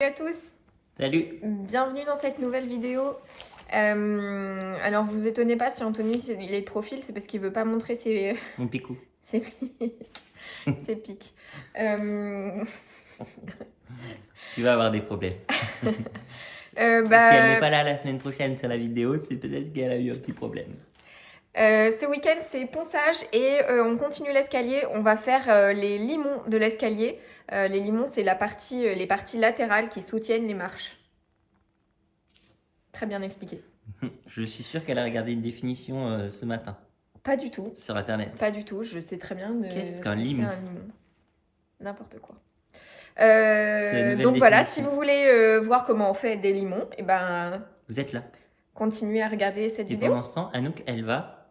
Salut à tous, Salut. bienvenue dans cette nouvelle vidéo. Alors vous étonnez pas si Anthony il est de profil, c'est parce qu'il veut pas montrer Mon picou. ses pics. Ses pics. Euh, Tu vas avoir des problèmes. euh, Si bah, elle n'est pas là la semaine prochaine sur la vidéo, c'est peut-être qu'elle a eu un petit problème. ce week-end c'est ponçage et on continue l'escalier. On va faire les limons de l'escalier. Les limons c'est les parties latérales qui soutiennent les marches. Très bien expliqué. Je suis sûr qu'elle a regardé une définition ce matin Pas du tout. sur internet. Pas du tout, je sais très bien Qu'est-ce ce qu'un que c'est limon un limon. N'importe quoi. la nouvelle Donc voilà, si définition. vous voulez voir comment on fait des limons, et ben Vous êtes là. continuez à regarder cette Et vidéo. pendant ce temps, Anouk, elle va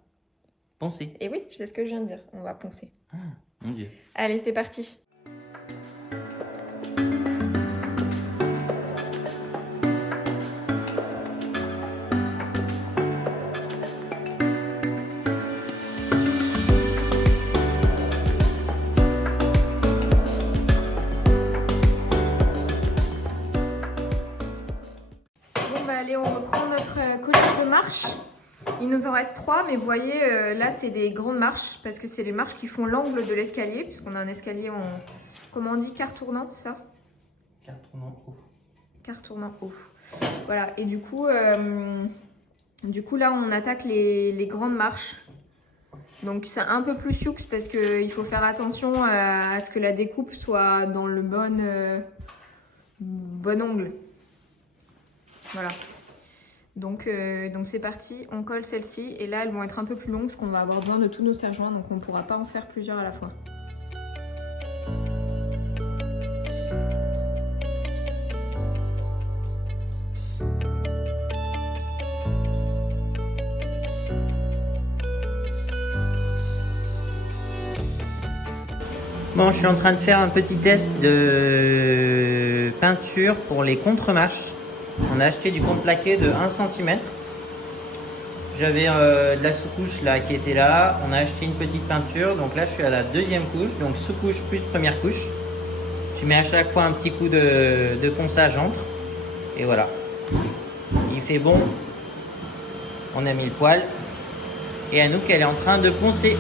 poncer. Et oui, je sais ce que je viens de dire, on va poncer. Ah, mon Dieu. Allez, c'est parti. Bon bah allez, on reprend notre collège de marche. Il nous en reste 3, mais vous voyez, là c'est des grandes marches, parce que c'est les marches qui font l'angle de l'escalier, puisqu'on a un escalier en, comment on dit, quart tournant, c'est ça? Quart tournant haut. Quart tournant haut. Voilà, et du coup là on attaque les grandes marches. Donc c'est un peu plus sioux parce qu'il faut faire attention à ce que la découpe soit dans le bon angle. Voilà. Donc c'est parti, on colle celle-ci et là elles vont être un peu plus longues parce qu'on va avoir besoin de tous nos serre-joints, donc on ne pourra pas en faire plusieurs à la fois. Bon, je suis en train de faire un petit test de peinture pour les contre-marches. On a acheté du contreplaqué de 1 cm. J'avais de la sous-couche là qui était là. On a acheté une petite peinture. Donc là, je suis à la deuxième couche. Donc sous-couche plus première couche. Je mets à chaque fois un petit coup de ponçage entre. Et voilà. Il fait bon. On a mis le poil. Et Anouk, elle est en train de poncer.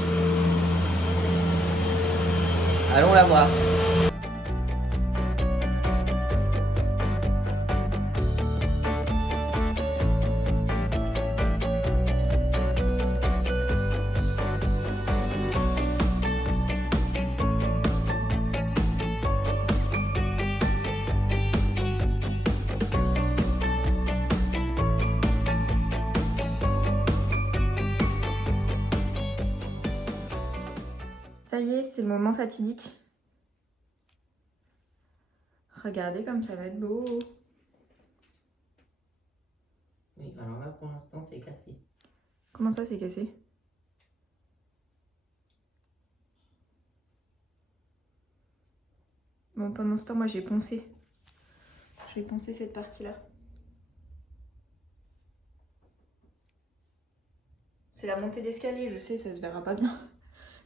Allons la voir. Ça y est, c'est le moment fatidique. Regardez comme ça va être beau. Oui, alors là pour l'instant c'est cassé. Comment ça c'est cassé? Bon, pendant ce temps, moi j'ai poncé. Je vais poncer cette partie-là. C'est la montée d'escalier, je sais, ça se verra pas bien.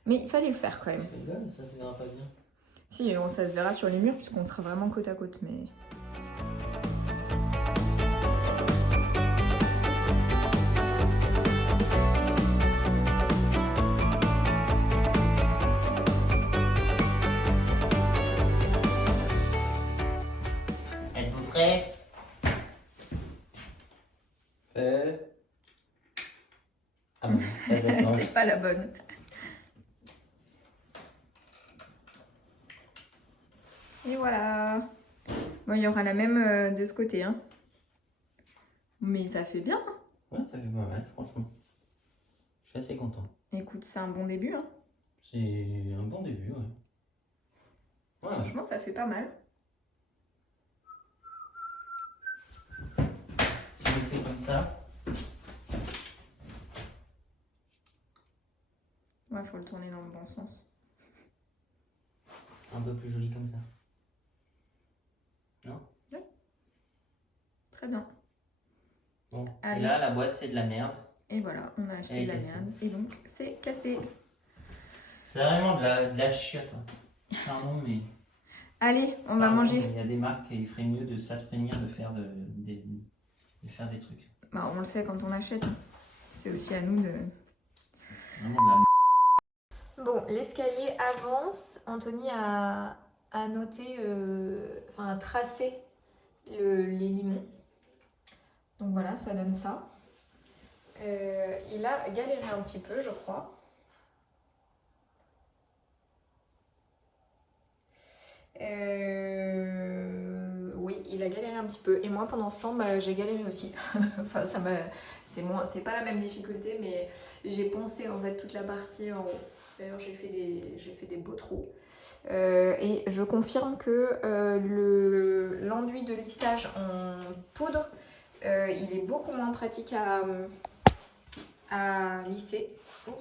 Mais il fallait le faire quand même. Ça se verra pas bien. Si, ça se verra sur les murs puisqu'on sera vraiment côte à côte, mais... Êtes-vous prêts? Fait. Ah bon, d'accord. C'est pas la bonne. Et voilà. Bon, il y aura la même de ce côté, hein. Mais ça fait bien. Ouais, ça fait pas mal, franchement. Je suis assez content. Écoute, c'est un bon début, hein. C'est un bon début, ouais. Ouais. Franchement, ça fait pas mal. Si je fais comme ça. Ouais, faut le tourner dans le bon sens. Un peu plus joli comme ça. Non? Ouais. Très bien. Bon. Allez. Et là, la boîte, c'est de la merde. Et voilà, on a acheté Elle est de la cassée. merde. Et donc, c'est cassé. C'est vraiment de la chiotte. Hein. Pardon, mais. Allez, on va Pardon, manger. Il y a des marques et il ferait mieux de s'abstenir de faire de faire des trucs. Bah, on le sait quand on achète. C'est aussi à nous de... Vraiment de la Bon, l'escalier avance. Anthony a noté, enfin a tracé les limons. Donc voilà, ça donne ça. Il a galéré un petit peu, je crois. Oui, il a galéré un petit peu. Et moi, pendant ce temps, bah, j'ai galéré aussi. Enfin, c'est pas la même difficulté, mais j'ai poncé en fait toute la partie en haut. D'ailleurs, j'ai fait des beaux trous. Et je confirme que l'enduit de lissage en poudre, il est beaucoup moins pratique à lisser. Ouf.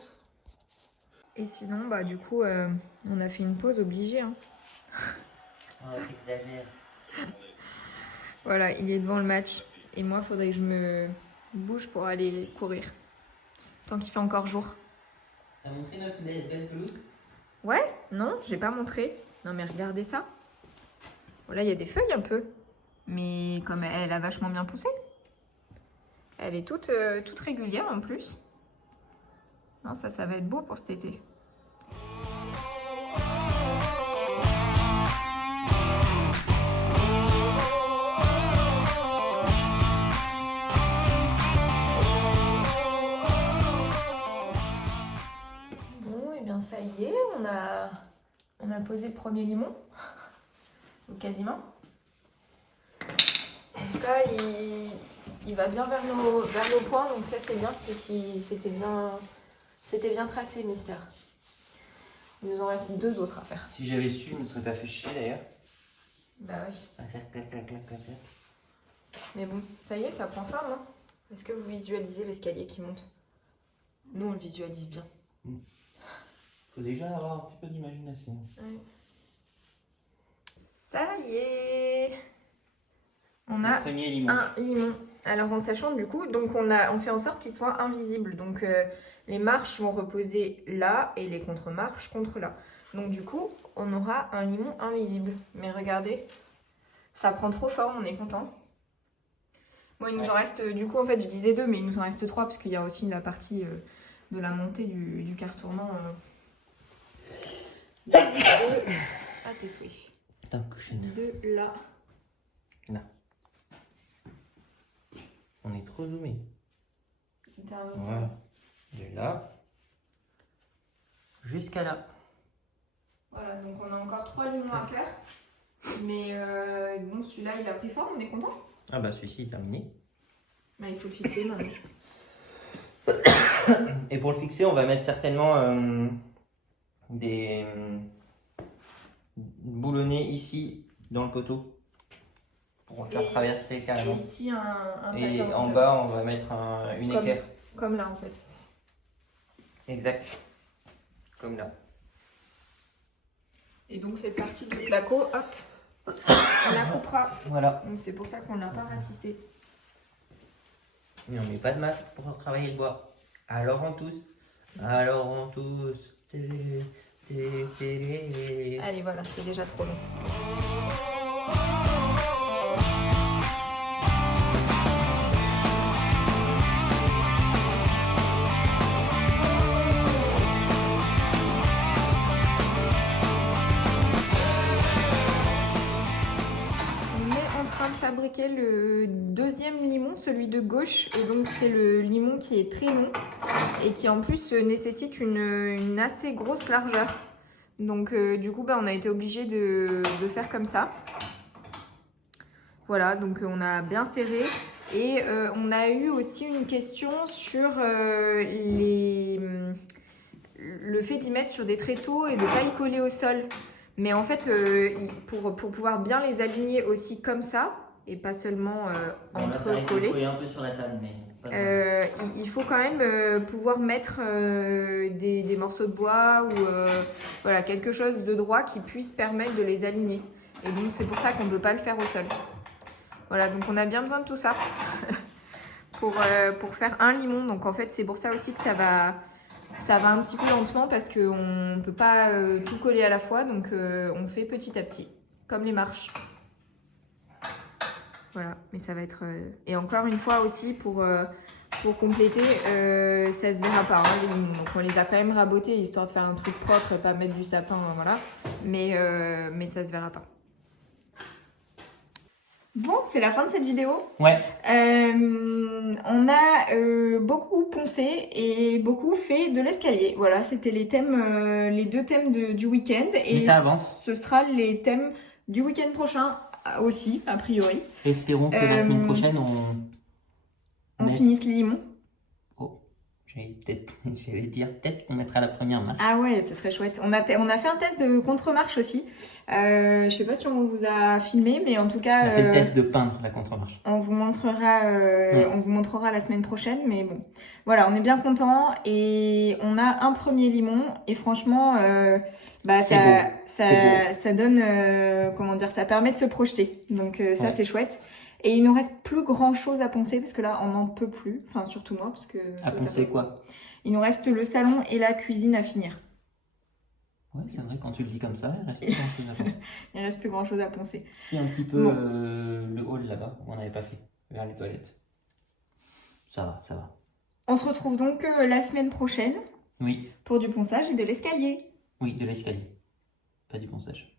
Et sinon, bah, du coup, on a fait une pause obligée. Hein. Oh, t'exagères. Voilà, il est devant le match. Et moi, il faudrait que je me bouge pour aller courir. Tant qu'il fait encore jour. T'as montré notre belle pelouse? Ouais? Non, j'ai pas montré. Non, mais regardez ça. Voilà, il y a des feuilles un peu. Mais comme elle a vachement bien poussé. Elle est toute régulière en plus. Non, ça va être beau pour cet été. Bon, et bien ça y est, on a posé le premier limon. Ou quasiment. En tout cas, il va bien vers nos points, donc ça c'est bien, c'est qu'il c'était bien tracé, Mystère. Il nous en reste 2 autres à faire. Si j'avais su, je me serais pas fait chier d'ailleurs. Bah oui. À faire clac, clac, clac, clac, clac. Mais bon, ça y est, ça prend forme. Hein. Est-ce que vous visualisez l'escalier qui monte? Nous, on le visualise bien. Faut déjà avoir un petit peu d'imagination. Ouais. Ça y est. On a Le premier limon. un limon. Alors en sachant du coup, donc on fait en sorte qu'il soit invisible. Donc les marches vont reposer là et les contre-marches contre là. Donc du coup, on aura un limon invisible. Mais regardez, ça prend trop forme, on est content. Bon, il nous en reste, du coup en fait je disais 2, mais il nous en reste 3 parce qu'il y a aussi la partie de la montée du quart tournant. À tes souhaits. De là. Là. On est trop zoomé. Voilà. De là jusqu'à là. Voilà, donc on a encore 3 limons à faire. Mais bon, celui-là il a pris forme, on est content. Ah bah celui-ci est terminé. Bah, il faut le fixer maintenant. Et pour le fixer, on va mettre certainement des boulonnais ici dans le poteau pour faire traverser carrément. Et ici un Et patin en sol. bas, on va mettre une Comme- équerre. Comme là en fait. Exact. Comme là. Et donc cette partie du placo, hop, on la coupera. Voilà. Donc c'est pour ça qu'on l'a pas ratissé. Et on met pas de masque pour travailler le bois. Alors on tousse. Alors on tousse. Allez voilà, c'est déjà trop long. On est en train de fabriquer le 2e limon, celui de gauche. Et donc c'est le limon qui est très long et qui en plus nécessite une assez grosse largeur. Donc du coup, bah, on a été obligé de faire comme ça. Voilà, donc on a bien serré. Et on a eu aussi une question sur le fait d'y mettre sur des tréteaux et de ne pas y coller au sol. Mais en fait, pour pouvoir bien les aligner aussi comme ça, et pas seulement entrecollés, un peu sur la table, mais il faut quand même pouvoir mettre des morceaux de bois ou voilà, quelque chose de droit qui puisse permettre de les aligner. Et donc c'est pour ça qu'on ne peut pas le faire au sol. Voilà, donc on a bien besoin de tout ça pour faire un limon. Donc en fait c'est pour ça aussi que ça va un petit peu lentement parce qu'on ne peut pas tout coller à la fois. Donc on fait petit à petit. comme les marches. Voilà, mais ça va être... Et encore une fois aussi, pour compléter, ça se verra pas, hein, les limons. Donc on les a quand même rabotés, histoire de faire un truc propre et pas mettre du sapin, voilà. Mais ça se verra pas. Bon, c'est la fin de cette vidéo. Ouais. On a beaucoup poncé et beaucoup fait de l'escalier. Voilà, c'était les thèmes, les 2 thèmes du week-end. Mais ça avance. Ce sera les thèmes du week-end prochain aussi, a priori. Espérons que la semaine prochaine, on finisse les limons. Oh, j'allais dire peut-être qu'on mettra la première marche. Ah ouais, ce serait chouette. On a fait un test de contre-marche aussi. Je sais pas si on vous a filmé, mais en tout cas... On a fait le test de peindre la contre-marche. On vous montrera la semaine prochaine, mais bon. Voilà, on est bien contents et on a un premier limon et franchement, ça donne, comment dire, ça permet de se projeter. Donc ça, c'est chouette. Et il nous reste plus grand chose à poncer parce que là, on n'en peut plus. Enfin, surtout moi, parce que... À poncer quoi? Il nous reste le salon et la cuisine à finir. Ouais, c'est vrai, quand tu le dis comme ça, il reste plus grand chose à poncer. Il reste plus grand chose à poncer. Si, un petit peu le hall là-bas, où on n'avait pas fait, vers les toilettes. Ça va, ça va. On se retrouve donc la semaine prochaine. Oui. Pour du ponçage et de l'escalier. Oui, de l'escalier. Pas du ponçage.